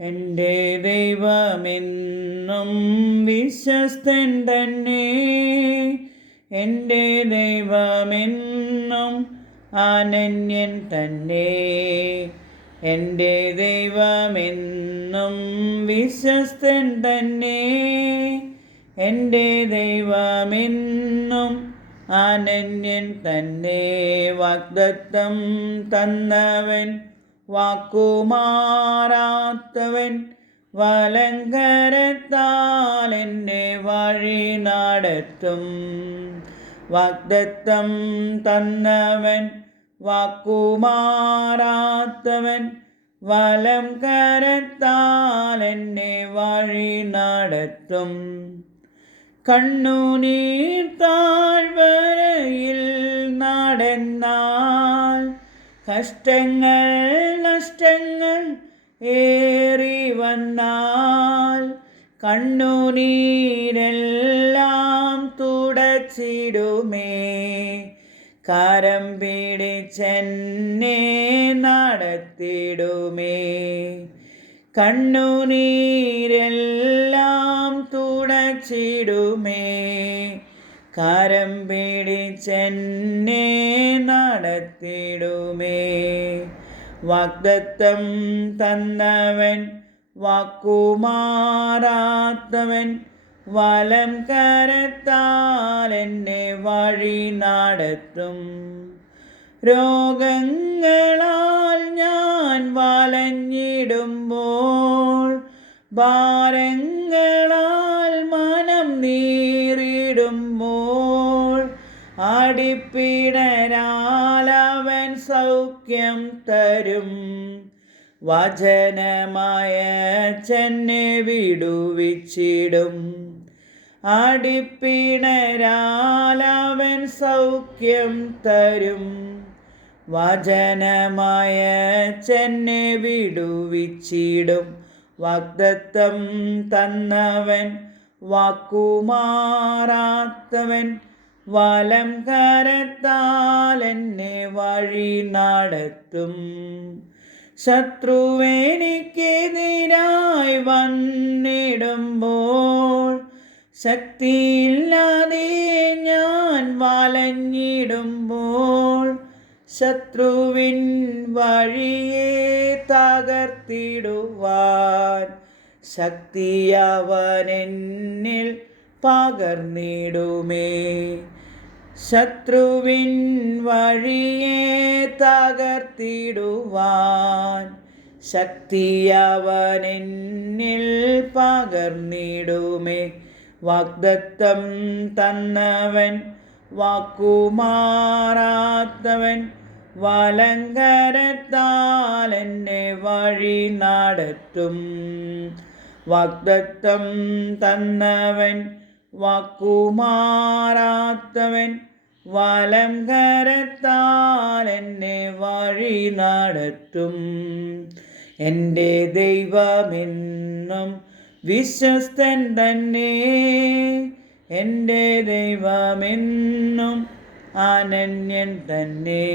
എന്റെ ദൈവമെന്നും വിശ്വസ്തൻ തന്നെ. എന്റെ ദൈവമെന്നും അനന്യൻ തന്നെ. എന്റെ ദൈവമെന്നും വിശ്വസ്തൻ തന്നെ. എന്റെ ദൈവമെന്നും അനന്യൻ തന്നെ. വാഗ്ദത്തം തന്നവൻ വാക്കുമാറാത്തവൻ വലങ്കരത്താൽ എന്നെ വഴി നടത്തും വാഗ്ദത്തം തന്നവൻ വാക്കുമാറാത്തവൻ വലം കരത്താൽ എന്നെ വഴി നടത്തും കണ്ണുനീർ താഴ്വരയിൽ നടന്നാൽ കഷ്ടങ്ങൾ നഷ്ടങ്ങൾ ഏറി വന്നാൽ കണ്ണുനീരെല്ലാം തുടച്ചിടുമേ. കരം പിടിച്ചെന്നെ നടത്തിടുമേ. കണ്ണുനീരെല്ലാം തുടച്ചിടുമേ. കരം പിടിച്ചെന്നെ നടത്തിടുമേ. വാഗ്ദത്തം തന്നവൻ വാക്കുമാറാത്തവൻ വലം കരത്താൽ എന്നെ വഴി നടത്തും. രോഗങ്ങളാൽ ഞാൻ വലഞ്ഞിടുമ്പോൾ ഭാരങ്ങളാൽ നീറിടുമ്പോൾ അടിപ്പിണരാലവൻ സൗഖ്യം തരും. വചനമായ ചെന്നെ വിടുവിച്ചിടും. അടിപ്പിണരാലവൻ സൗഖ്യം തരും. വചനമായ ചെന്നെ വിടുവിച്ചിടും. വാഗ്ദത്തം തന്നവൻ വാക്കുമാറാത്തവൻ വലം കരത്താൽ എന്നെ വഴി നടത്തും. ശത്രുവേനിക്കെതിരായി വന്നിടുമ്പോൾ ശക്തിയില്ലാതെ ഞാൻ വലഞ്ഞിടുമ്പോൾ ശത്രുവിൻ വഴിയെ തകർത്തിടുവാൻ ശക്തിയവനെന്നിൽ പകർന്നിടുമേ. ശത്രുവിൻ വഴിയെ തകർത്തിടുവാൻ ശക്തിയവനെന്നിൽ പകർന്നിടുമേ. വാഗ്ദത്തം തന്നവൻ വാക്കുമാറാത്തവൻ വലങ്കരത്താൽ എന്നെ വഴി നടത്തും. വാഗ്ദത്തം തന്നവൻ വാക്കുമാറാത്തവൻ വലം കരത്താൽ എന്നെ വഴി നടത്തും. എന്റെ ദൈവമെന്നും വിശ്വസ്തൻ തന്നെ. എന്റെ ദൈവമെന്നും അനന്യൻ തന്നെ.